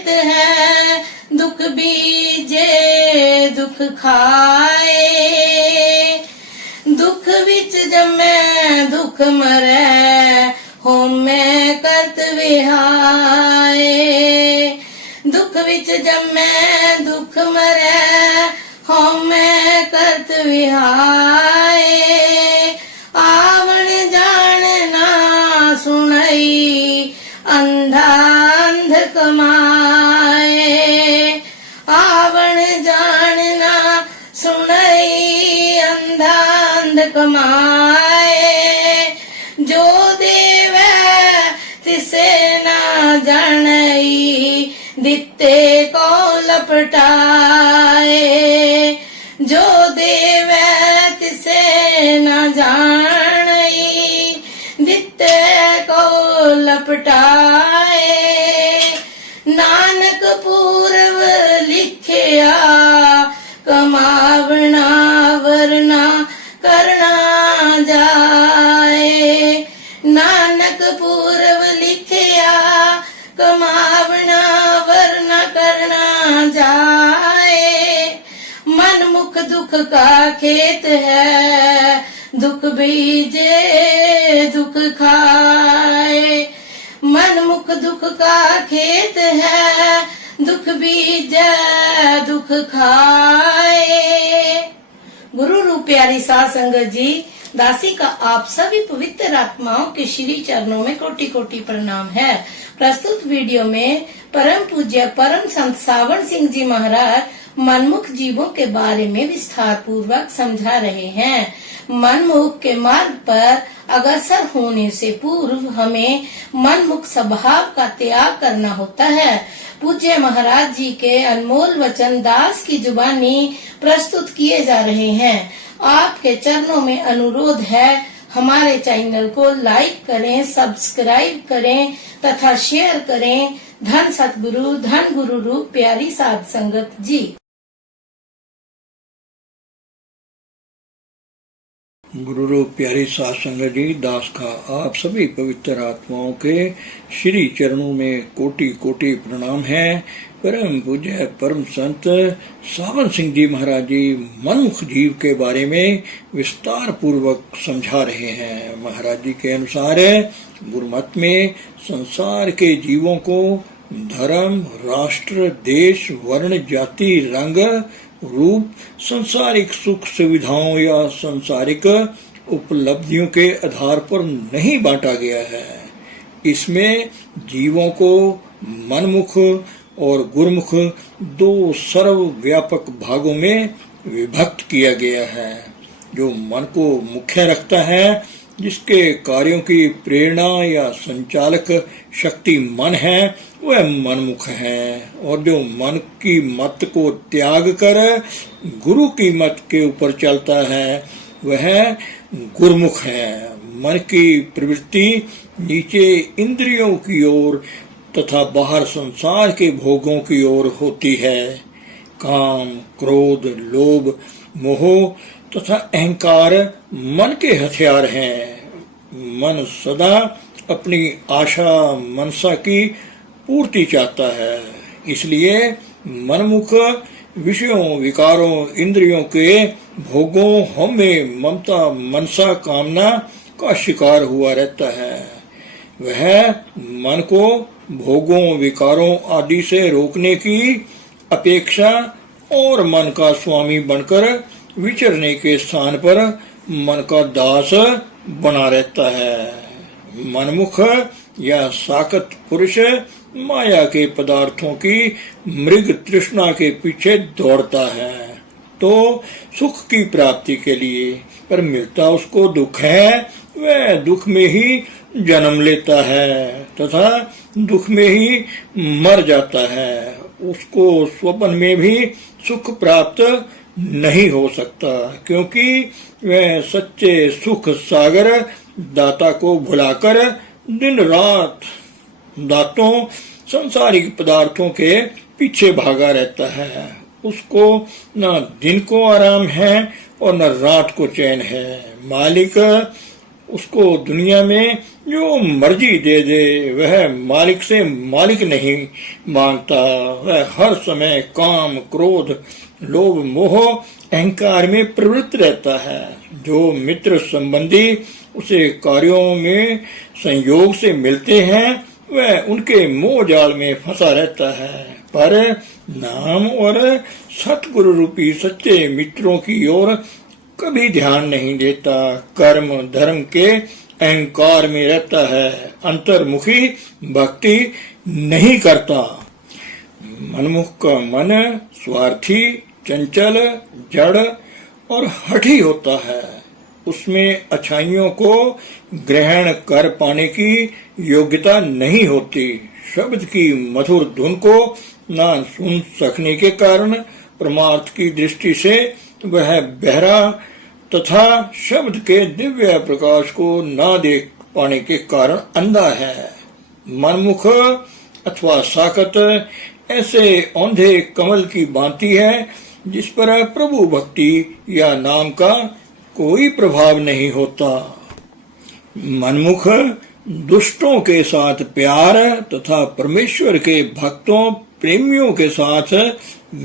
खेत है, दुख बीजे दुख खाए। दुख विच जमै दुख मरै, होमे करत विहाए। दुख विच जमै दुख मरै, होमे करत विहाए। आवण जान ना सुनई, अंधा अंध कमाए। आवण जान ना सुनई, अंधा अंध कमाए। जो देवै तिसे ना जानई, दिते को लपटाए। जो देवै तिसे ना जानई, दिते को लपटाए। नानक पूर्व लिखिया, कमावना वरना करना जाए। नानक पूर्व लिखिया, कमावना वरना करना जाए। मन मुख दुख का खेत है, दुख बीजे दुख खाए। मन मुख दुख का खेत है, दुख बीजे दुख खाए। गुरु रूप प्यारी साध संगत जी, दासी का आप सभी पवित्र आत्माओं के श्री चरणों में कोटि कोटि प्रणाम है। प्रस्तुत वीडियो में परम पूज्य परम संत सावण सिंह जी महाराज मनमुख जीवों के बारे में विस्तार पूर्वक समझा रहे हैं। मनमुख के मार्ग पर अग्रसर होने से पूर्व हमें मनमुख स्वभाव का त्याग करना होता है। पूज्य महाराज जी के अनमोल वचन दास की जुबानी प्रस्तुत किए जा रहे हैं। आपके चरणों में अनुरोध है, हमारे चैनल को लाइक करें, सब्सक्राइब करें तथा शेयर करें। धन सतगुरु धन गुरु रूप प्यारी साध संगत जी। गुरु रूप प्यारी साध संगत जी, दास का आप सभी पवित्र आत्माओं के श्री चरणों में कोटि कोटि प्रणाम है। परम पूज्य परम संत सावन सिंह जी महाराज जी मनमुख जीव के बारे में विस्तार पूर्वक समझा रहे हैं। महाराज जी के अनुसार गुरुमत में संसार के जीवों को धर्म, राष्ट्र, देश, वर्ण, जाति, रंग, रूप, संसारिक सुख सुविधाओं या सांसारिक उपलब्धियों के आधार पर नहीं बांटा गया है। इसमें जीवों को मनमुख और गुरुमुख दो सर्वव्यापक भागों में विभक्त किया गया है। जो मन को मुख्य रखता है, जिसके कार्यों की प्रेरणा या संचालक शक्ति मन है, वह मनमुख है। और जो मन की मत को त्याग कर गुरु की मत के ऊपर चलता है, वह गुरुमुख है। मन की प्रवृत्ति नीचे इंद्रियों की ओर तथा बाहर संसार के भोगों की ओर होती है। काम, क्रोध, लोभ, मोह तथा अहंकार मन के हथियार हैं। मन सदा अपनी आशा मनसा की पूर्ति चाहता है। इसलिए मनमुख विषयों, विकारों, इंद्रियों के भोगों, हमें ममता, मनसा, कामना का शिकार हुआ रहता है। वह मन को भोगों, विकारों आदि से रोकने की अपेक्षा और मन का स्वामी बनकर विचरने के स्थान पर मन का दास बना रहता है। मनमुख या साकत पुरुष माया के पदार्थों की मृग तृष्णा के पीछे दौड़ता है तो सुख की प्राप्ति के लिए, पर मिलता उसको दुख है, वह दुख में ही जन्म लेता है तथा दुख में ही मर जाता है। उसको स्वप्न में भी सुख प्राप्त नहीं हो सकता, क्योंकि वह सच्चे सुख सागर दाता को भुलाकर दिन रात दातों संसारिक पदार्थों के पीछे भागा रहता है। उसको न दिन को आराम है और न रात को चैन है। मालिक उसको दुनिया में जो मर्जी दे दे, वह मालिक से मालिक नहीं मांगता। वह हर समय काम, क्रोध, लोभ, मोह, अहंकार में प्रवृत्त रहता है। जो मित्र संबंधी उसे कार्यों में संयोग से मिलते हैं, वह उनके मोह जाल में फंसा रहता है, पर नाम और सतगुरु रूपी सच्चे मित्रों की ओर कभी ध्यान नहीं देता। कर्म धर्म के अहंकार में रहता है, अंतर्मुखी भक्ति नहीं करता। मनमुख का मन स्वार्थी, चंचल, जड़ और हठी होता है। उसमें अच्छाइयों को ग्रहण कर पाने की योग्यता नहीं होती। शब्द की मधुर धुन को न सुन सकने के कारण परमार्थ की दृष्टि से वह बहरा तथा शब्द के दिव्य प्रकाश को न देख पाने के कारण अंधा है। मनमुख अथवा साकत ऐसे औंधे कमल की भांति है जिस पर प्रभु भक्ति या नाम का कोई प्रभाव नहीं होता। मनमुख दुष्टों के साथ प्यार तथा परमेश्वर के भक्तों प्रेमियों के साथ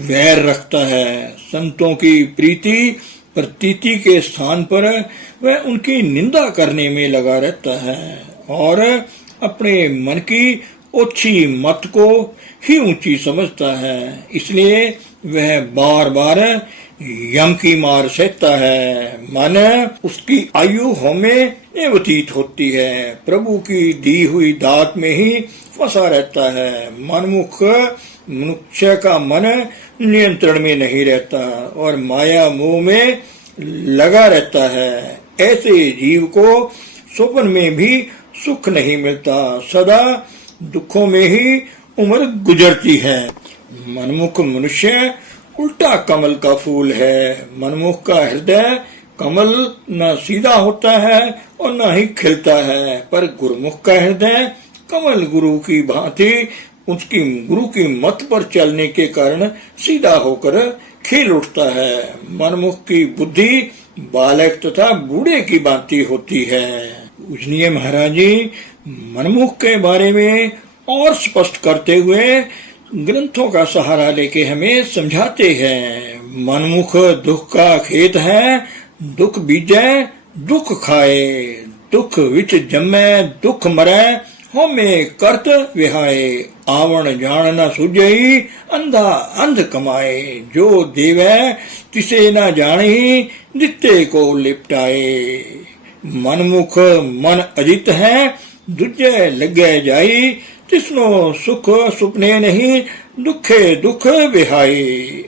वैर रखता है। संतों की प्रीति प्रतीति के स्थान पर वह उनकी निंदा करने में लगा रहता है और अपने मन की ओछी मत को ही ऊंची समझता है। इसलिए वह बार बार यम की मार सहता है। मन उसकी आयु में व्यतीत होती है, प्रभु की दी हुई दात में ही फंसा रहता है। मनमुख मनुष्य का मन नियंत्रण में नहीं रहता और माया मोह में लगा रहता है। ऐसे जीव को स्वप्न में भी सुख नहीं मिलता, सदा दुखों में ही उम्र गुजरती है। मनमुख मनुष्य उल्टा कमल का फूल है। मनमुख का हृदय कमल न सीधा होता है और न ही खिलता है, पर गुरुमुख का हृदय कमल गुरु की भांति उसकी गुरु की मत पर चलने के कारण सीधा होकर खिल उठता है। मनमुख की बुद्धि बालक तथा बूढ़े की भांति होती है। पूजनीय महाराज जी मनमुख के बारे में और स्पष्ट करते हुए ग्रंथों का सहारा लेके हमें समझाते हैं। मनमुख दुख का खेत है, दुख बीजे दुख खाए, दुख विच जम्मे दुख मरै, होमे करत विहाए, आवण जान न सुझई, अंधा अंध कमाए, जो देवै तिसे न जानी, दित्ते को लिपटाए। मनमुख मन अजित है, दूजे लगे जाई, तिसनो सुख सुपने नहीं, दुखे दुख विहाई।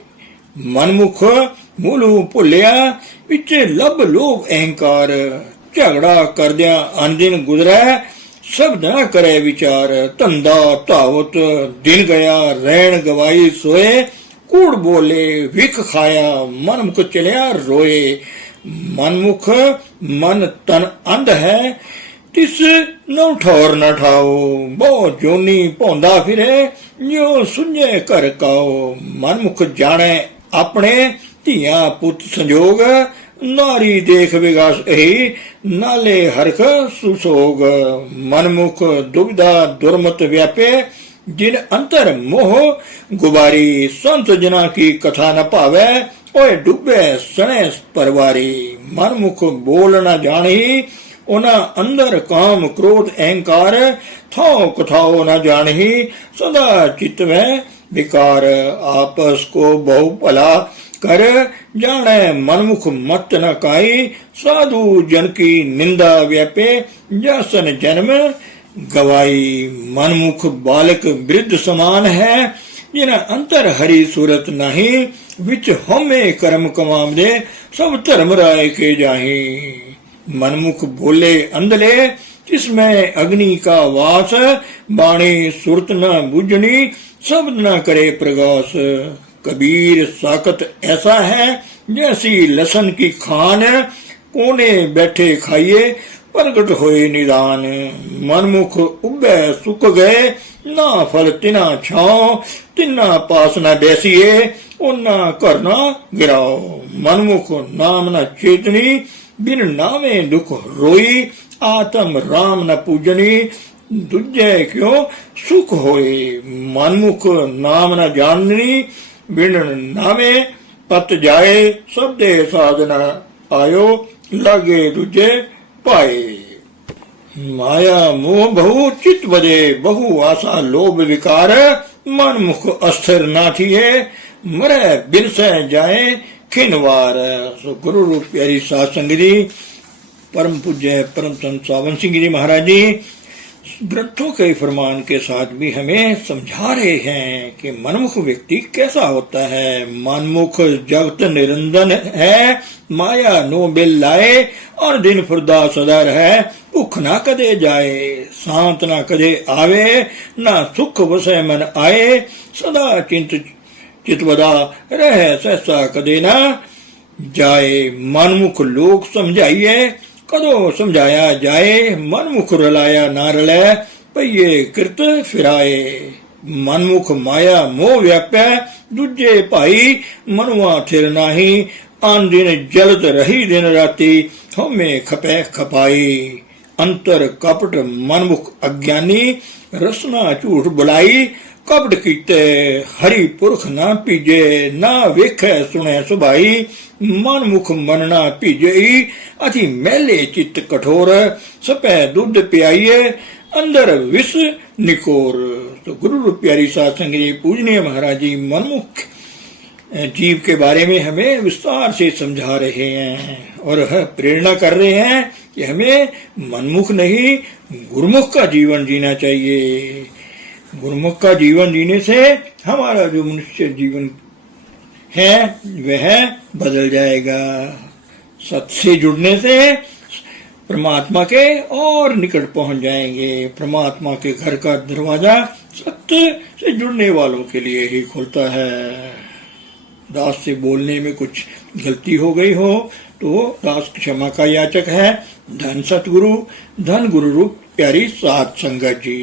मनमुख मूलू भुलिया, विच लब लोभ अहंकार, झगड़ा करदिया अनदिन गुजरै, शब्द न करे विचार, धंधा धावत दिन गया, रैन गवाई सोए, कूड़ बोले विख खाया, मनमुख चलिया रोए। मनमुख मन तन अंध है, तिस न ठौर न ठाओ, बहु जोनी भौंदा फिरे, जो सुझे घर काओ। मनमुख जाने अपने धिया पुत संजोग, नारी देख विगास ही, नाले हरख सुसोग। मनमुख दुविधा दुर्मत व्यापे, जिन अंतर मोह गुबारी, संत जना की कथा न पावे, ओए डूबे सने परवारी। मनमुख बोल न जानी, उना अंदर काम क्रोध अहंकार, थाओ कथाओ न जानी, सदा चित्तवे विकार। आपस को बहु भला कर, जाने मनमुख मत न काई, साधु जन की निंदा व्यापे, जसन जन्म गवाई। मनमुख बालक वृद्ध समान है, जिन अंतर हरि सूरत नहीं, विच होमे कर्म कमावदे, सब धर्म राय के जाही। मनमुख बोले अंधले, जिसमें अग्नि का वास, बाणी सुरत न बुझनी, शब्द न करे प्रगास। कबीर साकत ऐसा है, जैसी लसन की खान, कोने बैठे खाइए, प्रगट होए निदान। मनमुख उबे सुख गए, ना फल तिना छाओ, तिना पास न बैसिए, उन्ना करना गिराओ। मनमुख नाम न चेतनी, बिन नामे दुख रोई, आत्म राम न पूजनी, दूजे क्यों सुख होए। मनमुख नाम न जाननी, बिन नामे पत जाए, सबदे साधन आयो, लागे दूजे पाए। माया मोह बहु चित बदे, बहु आशा लोभ विकार, मन मुख अस्थिर ना थिए, मरे बिन से जाए खिनवार। सो गुरु रूप प्यारी साध संगत जी, परम पूज्य परम संत सावन सिंह जी महाराज जी ग्रंथों के फरमान के साथ भी हमें समझा रहे हैं कि मनमुख व्यक्ति कैसा होता है। मनमुख जगत निरंजन है, माया नो बिल लाए, और दिन फुरदा सदा रहे, भुख ना कदे जाए, शांत ना कदे आवे, ना सुख वसै मन आए, सदा चिंत चितवदा रह, सहसा कदे ना जाए। मनमुख लोग समझाइए, कदों समझाया जाए, मनमुख रलाया ना रलै, पईए कृत फिराए। मनमुख माया मोह व्यापै, दूजे भाई मनुआ थिर नाही, आन दिन जलत रही दिन राती, हमें खपै खपाई। अंतर कपट मनमुख अज्ञानी, रसना झूठ बुलाई, कपट कीते हरि पुरख ना पीजे, ना वेखै सुनै सुभाई, मनमुख मन ना पीजई, अति मैले चित्त कठोर, सपै दुध पियाइए, अंदर विष निकोर। तो गुरु रूप प्यारी साध संगत जी पूजनीय महाराज जी मनमुख जीव के बारे में हमें विस्तार से समझा रहे हैं और प्रेरणा कर रहे हैं कि हमें मनमुख नहीं गुरुमुख का जीवन जीना चाहिए। गुरुमुख का जीवन जीने से हमारा जो मनुष्य जीवन है वह बदल जाएगा। सत्य से जुड़ने से परमात्मा के और निकट पहुंच जाएंगे। परमात्मा के घर का दरवाजा सत्य से जुड़ने वालों के लिए ही खुलता है। दास से बोलने में कुछ गलती हो गई हो तो दास क्षमा का याचक है। धन सतगुरु, धन गुरु रूप प्यारी साध संगत जी।